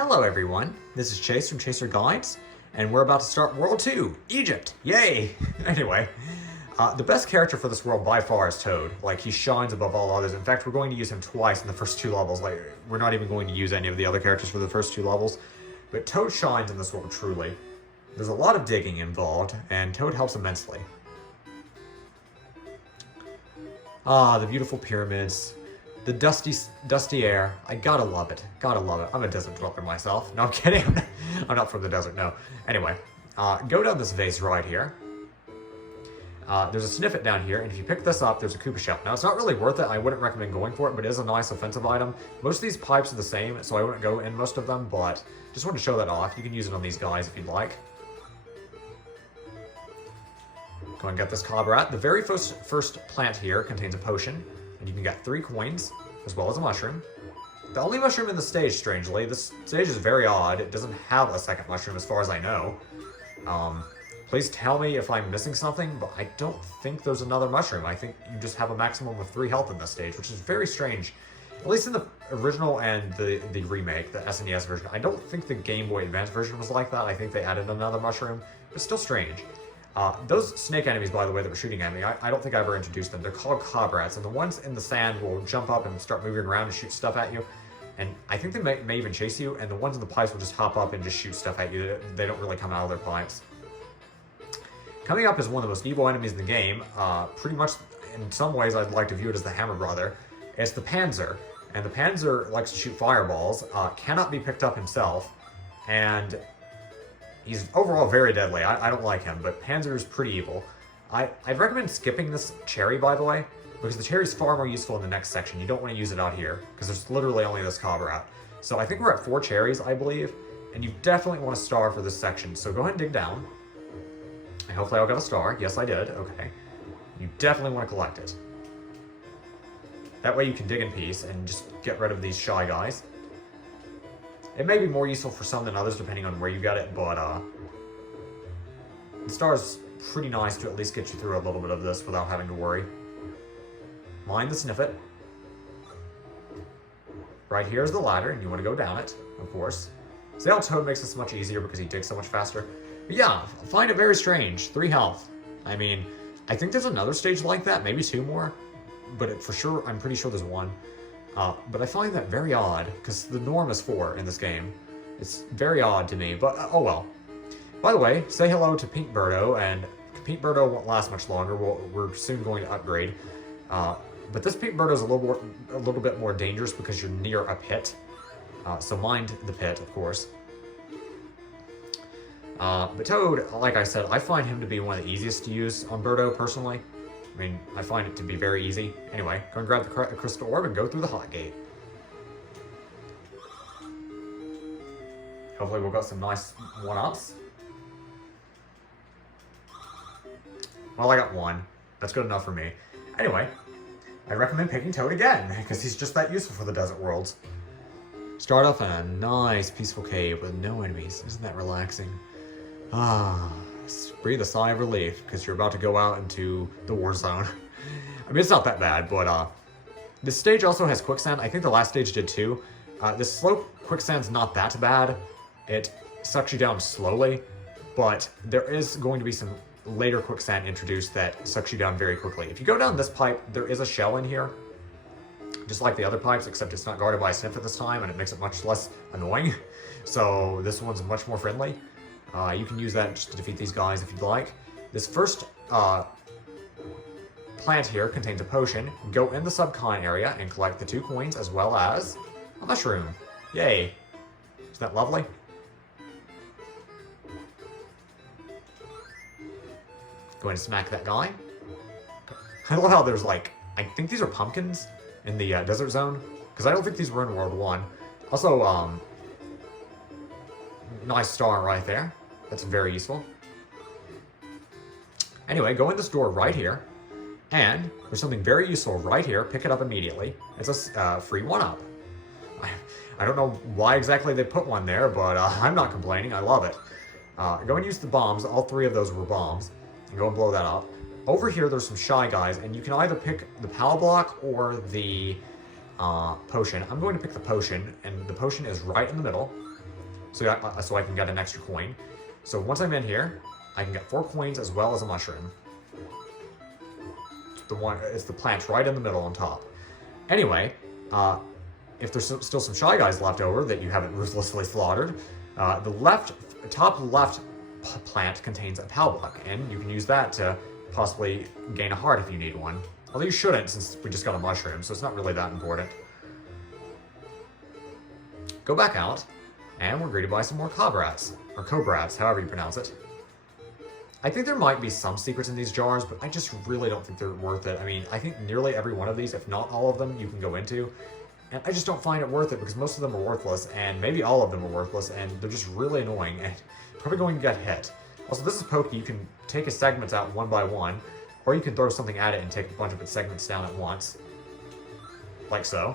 Hello everyone, this is Chase from Chaser Guides, and we're about to start World 2, Egypt! Yay! Anyway, the best character for this world by far is Toad. Like, he shines above all others. In fact, we're going to use him twice in the first two levels. Like, we're not even going to use any of the other characters for the first two levels. But Toad shines in this world, truly. There's a lot of digging involved, and Toad helps immensely. Ah, the beautiful pyramids. The dusty air. I gotta love it. Gotta love it. I'm a desert dweller myself. No, I'm kidding. I'm not from the desert, no. Anyway, go down this vase right here. There's a Snifit down here, and if you pick this up, there's a Koopa shell. Now, it's not really worth it. I wouldn't recommend going for it, but it is a nice offensive item. Most of these pipes are the same, so I wouldn't go in most of them, but just wanted to show that off. You can use it on these guys if you'd like. Go and get this Cobrat. The very first plant here contains a potion, and you can get 3 coins, as well as a mushroom. The only mushroom in the stage, strangely. This stage is very odd. It doesn't have a second mushroom, as far as I know. Please tell me if I'm missing something, but I don't think there's another mushroom. I think you just have a maximum of 3 health in this stage, which is very strange. At least in the original and the remake, the SNES version. I don't think the Game Boy Advance version was like that. I think they added another mushroom, but still strange. Those snake enemies, by the way, that were shooting at me, I don't think I ever introduced them. They're called Cobrats, and the ones in the sand will jump up and start moving around and shoot stuff at you. And I think they may even chase you, and the ones in the pipes will just hop up and just shoot stuff at you. They don't really come out of their pipes. Coming up is one of the most evil enemies in the game. Pretty much, in some ways, I'd like to view it as the Hammer Brother. It's the Panzer, and the Panzer likes to shoot fireballs, cannot be picked up himself, and he's overall very deadly. I don't like him, but Panzer is pretty evil. I'd recommend skipping this cherry, by the way, because the cherry is far more useful in the next section. You don't want to use it out here, because there's literally only this Cobra. So I think we're at 4 cherries, I believe, and you definitely want a star for this section. So go ahead and dig down. And hopefully I'll get a star. Yes, I did. Okay. You definitely want to collect it. That way you can dig in peace and just get rid of these shy guys. It may be more useful for some than others, depending on where you get it, but the star is pretty nice to at least get you through a little bit of this without having to worry. Mine the Snifit. Right here is the ladder, and you want to go down it, of course. See how Toad makes this much easier because he digs so much faster? But yeah, I find it very strange. 3 health. I mean, I think there's another stage like that, maybe 2 more, but for sure, I'm pretty sure there's 1. But I find that very odd, because the norm is 4 in this game. It's very odd to me, but oh well. By the way, say hello to Pink Birdo, and Pink Birdo won't last much longer. We're soon going to upgrade. But this Pink Birdo is a little bit more dangerous because you're near a pit. So mind the pit, of course. But Toad, like I said, I find him to be one of the easiest to use on Birdo, personally. I mean, I find it to be very easy. Anyway, go and grab the crystal orb and go through the hot gate. Hopefully we'll get some nice 1-ups. Well, I got 1. That's good enough for me. Anyway, I recommend picking Toad again, because he's just that useful for the desert worlds. Start off in a nice, peaceful cave with no enemies. Isn't that relaxing? Ah, breathe a sigh of relief, because you're about to go out into the war zone. I mean, it's not that bad, but this stage also has quicksand. I think the last stage did too. This slow quicksand's not that bad. It sucks you down slowly, but there is going to be some later quicksand introduced that sucks you down very quickly. If you go down this pipe, there is a shell in here, just like the other pipes, except it's not guarded by a Snifit this time, and it makes it much less annoying. So this one's much more friendly. You can use that just to defeat these guys if you'd like. This first plant here contains a potion. Go in the subcon area and collect the 2 coins as well as a mushroom. Yay. Isn't that lovely? Go ahead and smack that guy. I love how there's like, I think these are pumpkins in the desert zone, because I don't think these were in World 1. Also, nice star right there. That's very useful. Anyway, go in this door right here, and there's something very useful right here. Pick it up immediately. It's a free 1-up. I don't know why exactly they put one there, but I'm not complaining. I love it. Go and use the bombs. All 3 of those were bombs. And go and blow that up. Over here, there's some shy guys, and you can either pick the PAL block or the potion. I'm going to pick the potion, and the potion is right in the middle. so I can get an extra coin. So once I'm in here, I can get 4 coins as well as a mushroom. It's the plant right in the middle on top. Anyway, if there's still some Shy Guys left over that you haven't ruthlessly slaughtered, the top left plant contains a POW block, and you can use that to possibly gain a heart if you need one. Although you shouldn't, since we just got a mushroom, so it's not really that important. Go back out, and we're greeted by some more Cobrats, or Cobrats, however you pronounce it. I think there might be some secrets in these jars, but I just really don't think they're worth it. I mean, I think nearly every one of these, if not all of them, you can go into. And I just don't find it worth it because most of them are worthless, and maybe all of them are worthless, and they're just really annoying, and you're probably going to get hit. Also, this is Pokey. You can take his segments out one by one, or you can throw something at it and take a bunch of its segments down at once. Like so.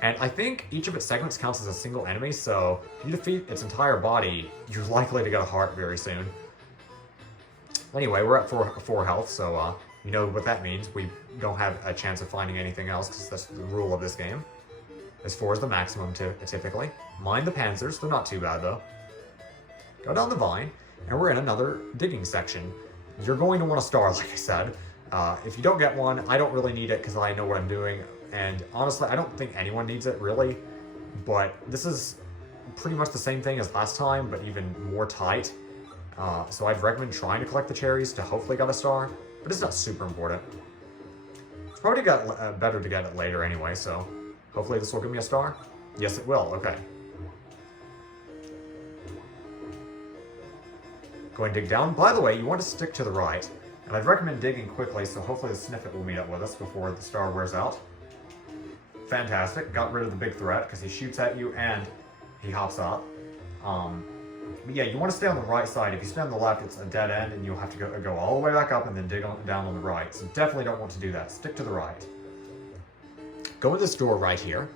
And I think each of its segments counts as a single enemy, so if you defeat its entire body, you're likely to get a heart very soon. Anyway, we're at 4 health, so you know what that means. We don't have a chance of finding anything else, because that's the rule of this game. As 4 is the maximum, typically. Mind the Panzers, they're not too bad, though. Go down the vine, and we're in another digging section. You're going to want a star, like I said. If you don't get one, I don't really need it, because I know what I'm doing. And honestly, I don't think anyone needs it, really. But this is pretty much the same thing as last time, but even more tight. So I'd recommend trying to collect the cherries to hopefully get a star, but it's not super important. It's probably better to get it later anyway, so hopefully this will give me a star. Yes, it will. Okay. Go and dig down. By the way, you want to stick to the right, and I'd recommend digging quickly, so hopefully the Snifit will meet up with us before the star wears out. Fantastic. Got rid of the big threat, because he shoots at you and he hops up. But yeah, you want to stay on the right side. If you stay on the left, it's a dead end, and you'll have to go all the way back up and then dig down on the right. So definitely don't want to do that. Stick to the right. Go in this door right here,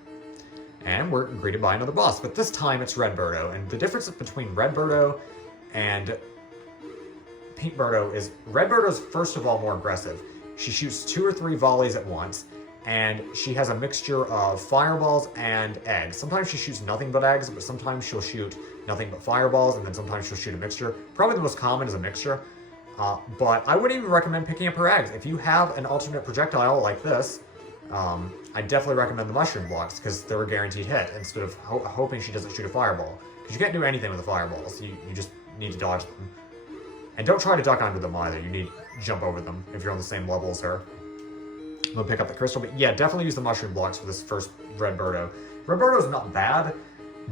and we're greeted by another boss. But this time it's Red Birdo, and the difference between Red Birdo and Pink Birdo is Red Birdo's first of all more aggressive. She shoots 2 or 3 volleys at once, and she has a mixture of fireballs and eggs. Sometimes she shoots nothing but eggs, but sometimes she'll shoot nothing but fireballs, and then sometimes she'll shoot a mixture. Probably the most common is a mixture, but I wouldn't even recommend picking up her eggs. If you have an alternate projectile like this, I definitely recommend the mushroom blocks, because they're a guaranteed hit, instead of hoping she doesn't shoot a fireball. Because you can't do anything with the fireballs, you just need to dodge them. And don't try to duck under them either, you need to jump over them if you're on the same level as her. We'll pick up the crystal, but yeah, definitely use the mushroom blocks for this first Red Birdo. Red Birdo is not bad,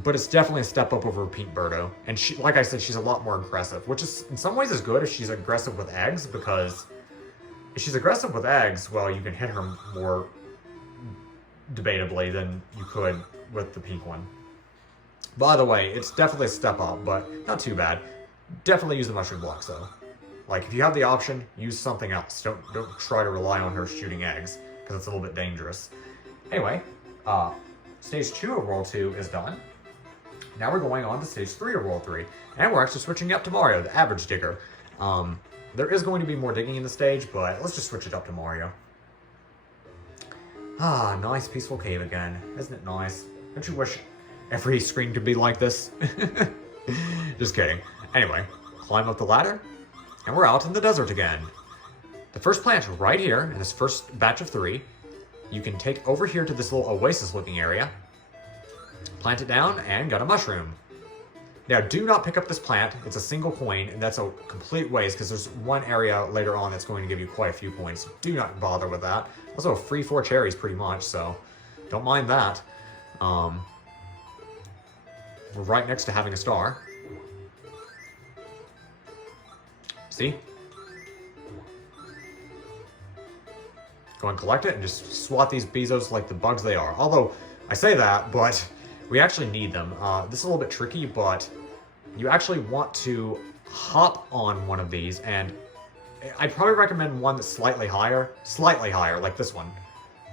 but it's definitely a step up over Pink Birdo. And she, like I said, she's a lot more aggressive, which is in some ways is good if she's aggressive with eggs, because if she's aggressive with eggs, well, you can hit her more debatably than you could with the pink one. By the way, it's definitely a step up, but not too bad. Definitely use the mushroom blocks though. Like, if you have the option, use something else. Don't try to rely on her shooting eggs, because it's a little bit dangerous. Anyway, Stage 2 of World 2 is done. Now we're going on to Stage 3 of World 3. And we're actually switching up to Mario, the average digger. There is going to be more digging in the stage, but let's just switch it up to Mario. Ah, nice peaceful cave again. Isn't it nice? Don't you wish every screen could be like this? Just kidding. Anyway, climb up the ladder. And we're out in the desert again. The first plant right here, in this first batch of 3, you can take over here to this little oasis-looking area, plant it down, and got a mushroom. Now, do not pick up this plant. It's a single coin, and that's a complete waste, because there's one area later on that's going to give you quite a few points. Do not bother with that. Also, a free 4 cherries, pretty much, so don't mind that. We're right next to having a star. See? Go and collect it and just swat these Bezos like the bugs they are. Although, I say that, but we actually need them. This is a little bit tricky, but you actually want to hop on one of these, and I'd probably recommend one that's slightly higher, like this one.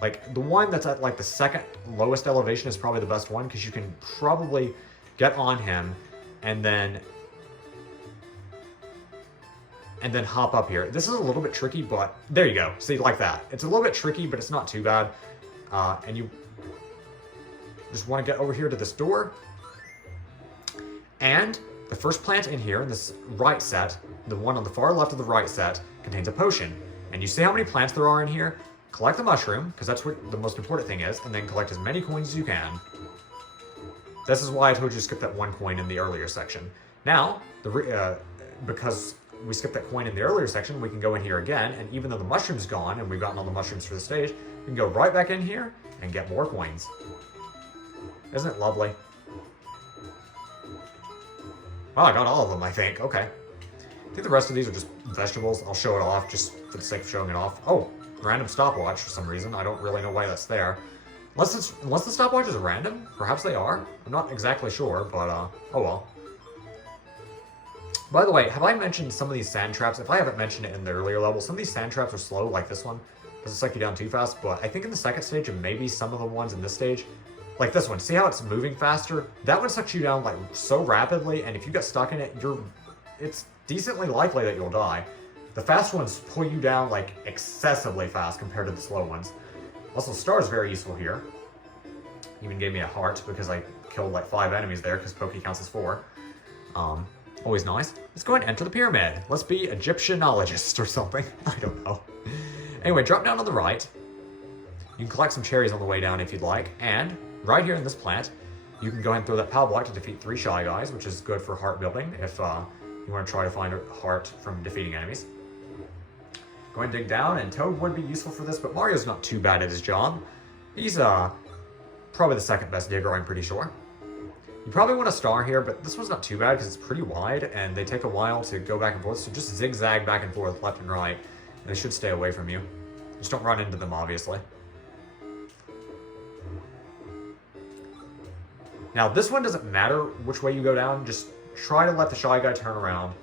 Like, the one that's at, like, the second lowest elevation is probably the best one, because you can probably get on him, and then hop up here. This is a little bit tricky, but there you go. See, like that. It's a little bit tricky, but it's not too bad. And you just want to get over here to this door. And the first plant in here, in this right set, the one on the far left of the right set, contains a potion. And you see how many plants there are in here? Collect the mushroom, because that's what the most important thing is, and then collect as many coins as you can. This is why I told you to skip that 1 coin in the earlier section. Now, because we skipped that coin in the earlier section, we can go in here again, and even though the mushroom's gone, and we've gotten all the mushrooms for the stage, we can go right back in here and get more coins. Isn't it lovely? Wow, I got all of them, I think. Okay. I think the rest of these are just vegetables. I'll show it off just for the sake of showing it off. Oh, random stopwatch for some reason. I don't really know why that's there. Unless the stopwatches are random. Perhaps they are. I'm not exactly sure, but oh well. By the way, have I mentioned some of these sand traps? If I haven't mentioned it in the earlier level, some of these sand traps are slow, like this one. Doesn't suck you down too fast, but I think in the second stage, and maybe some of the ones in this stage, like this one, see how it's moving faster? That one sucks you down like so rapidly, and if you get stuck in it, it's decently likely that you'll die. The fast ones pull you down like excessively fast compared to the slow ones. Also, star is very useful here. Even gave me a heart because I killed like 5 enemies there because Poke counts as 4. Always nice. Let's go ahead and enter the pyramid. Let's be Egyptianologists or something. I don't know. Anyway, drop down on the right. You can collect some cherries on the way down if you'd like, and right here in this plant, you can go ahead and throw that power block to defeat 3 Shy Guys, which is good for heart building if you want to try to find a heart from defeating enemies. Go ahead and dig down, and Toad would be useful for this, but Mario's not too bad at his job. He's probably the second best digger, I'm pretty sure. You probably want a star here, but this one's not too bad because it's pretty wide, and they take a while to go back and forth, so just zigzag back and forth, left and right, and they should stay away from you. Just don't run into them, obviously. Now, this one doesn't matter which way you go down, just try to let the Shy Guy turn around,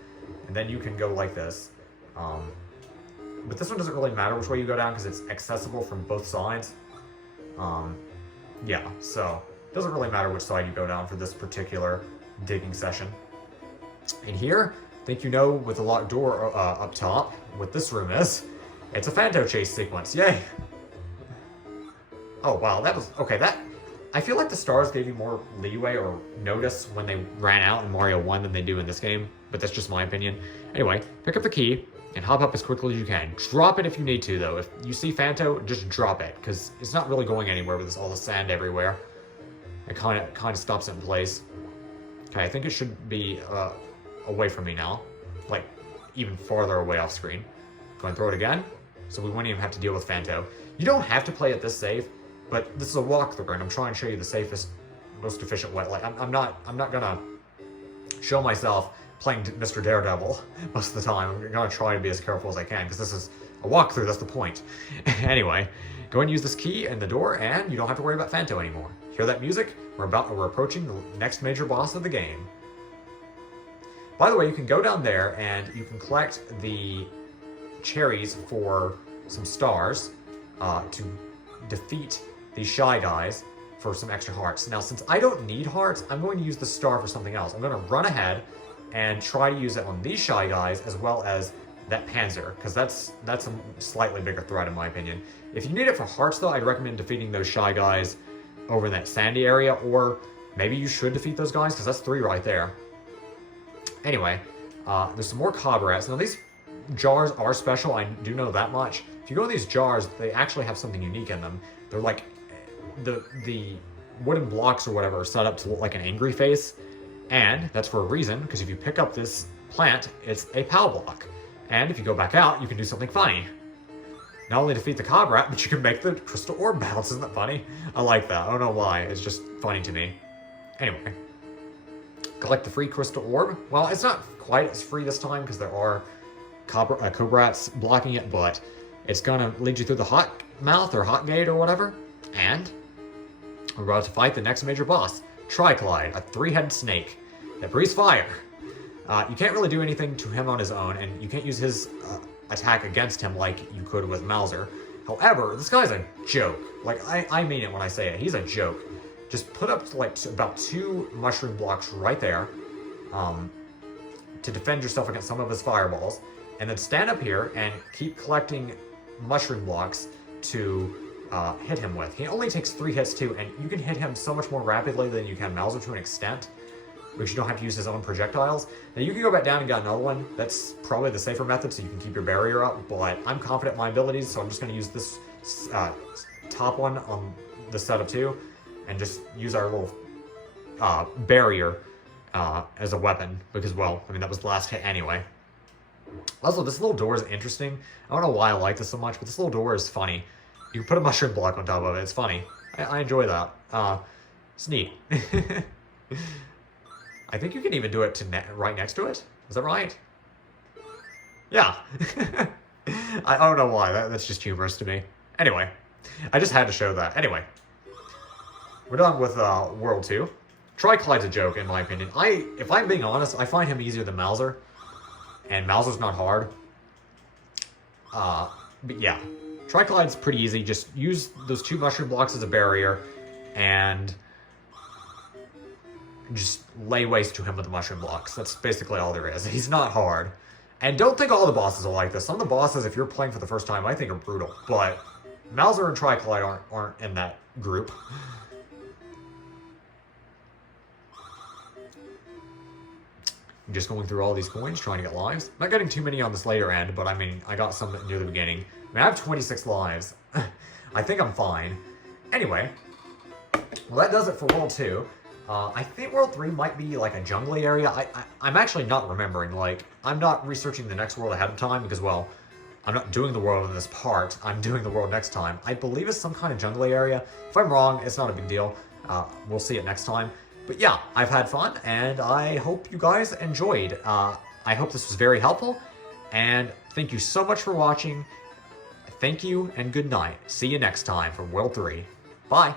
and then you can go like this. But this one doesn't really matter which way you go down because it's accessible from both sides. Yeah, so it doesn't really matter which side you go down for this particular digging session. In here, I think you know with the locked door up top, what this room is. It's a Phanto chase sequence, yay! Oh wow, that was, okay, I feel like the stars gave you more leeway or notice when they ran out in Mario 1 than they do in this game, but that's just my opinion. Anyway, pick up the key and hop up as quickly as you can. Drop it if you need to, though. If you see Phanto, just drop it, because it's not really going anywhere with all the sand everywhere. It kind of stops it in place. Okay, I think it should be away from me now, like even farther away off screen. Go and throw it again, so we won't even have to deal with Phanto. You don't have to play it this safe, but this is a walkthrough, and I'm trying to show you the safest, most efficient way. Like I'm not gonna show myself playing Mr. Daredevil most of the time. I'm gonna try to be as careful as I can because this is a walkthrough. That's the point. Anyway, go and use this key in the door, and you don't have to worry about Phanto anymore. Hear that music? We're approaching the next major boss of the game. By the way, you can go down there and you can collect the cherries for some stars to defeat these Shy Guys for some extra hearts. Now, since I don't need hearts, I'm going to use the star for something else. I'm going to run ahead and try to use it on these Shy Guys as well as that Panzer, because that's a slightly bigger threat in my opinion. If you need it for hearts though, I'd recommend defeating those Shy Guys over in that sandy area, or maybe you should defeat those guys because that's 3 right there. Anyway, there's some more cob rats. Now these jars are special, I do know that much. If you go in these jars, they actually have something unique in them. They're like, the wooden blocks or whatever are set up to look like an angry face. And that's for a reason, because if you pick up this plant, it's a POW block. And if you go back out, you can do something funny. Not only defeat the cob rat, but you can make the crystal orb bounce. Isn't that funny? I like that. I don't know why. It's just funny to me. Anyway. Collect the free crystal orb. Well, it's not quite as free this time, because there are cobra rats blocking it, but it's gonna lead you through the hot mouth or hot gate or whatever. And we're about to fight the next major boss, Tryclyde, a 3-headed snake that breathes fire. You can't really do anything to him on his own, and you can't use his attack against him like you could with Mauser. However, this guy's a joke. Like, I mean it when I say it. He's a joke. Just put up like about 2 mushroom blocks right there to defend yourself against some of his fireballs, and then stand up here and keep collecting mushroom blocks to hit him with. He only takes 3 hits too, and you can hit him so much more rapidly than you can Mauser to an extent. because you don't have to use his own projectiles. Now you can go back down and get another one. That's probably the safer method, so you can keep your barrier up, but I'm confident in my abilities, so I'm just going to use this top one on the set of 2, and just use our little barrier as a weapon, because, well, I mean, that was the last hit anyway. Also, this little door is interesting. I don't know why I like this so much, but this little door is funny. You can put a mushroom block on top of it. It's funny. I enjoy that. It's neat. I think you can even do it to right next to it. Is that right? Yeah. I don't know why. That's just humorous to me. Anyway, I just had to show that. Anyway, we're done with World 2. Tryclyde's a joke, in my opinion. If I'm being honest, I find him easier than Mouser. And Mouser's not hard. But yeah, Tryclyde's pretty easy. Just use those 2 mushroom blocks as a barrier, and just lay waste to him with the mushroom blocks. That's basically all there is. He's not hard. And don't think all the bosses are like this. Some of the bosses, if you're playing for the first time, I think are brutal. But Mouser and Tryclyde aren't in that group. I'm just going through all these coins, trying to get lives. Not getting too many on this later end, but I mean, I got some near the beginning. I mean, I have 26 lives. I think I'm fine. Anyway, well, that does it for World 2. I think World 3 might be like a jungly area. I'm actually not remembering. Like, I'm not researching the next world ahead of time because, well, I'm not doing the world in this part. I'm doing the world next time. I believe it's some kind of jungly area. If I'm wrong, it's not a big deal. We'll see it next time. But yeah, I've had fun, and I hope you guys enjoyed. I hope this was very helpful, and thank you so much for watching. Thank you, and good night. See you next time for World 3. Bye!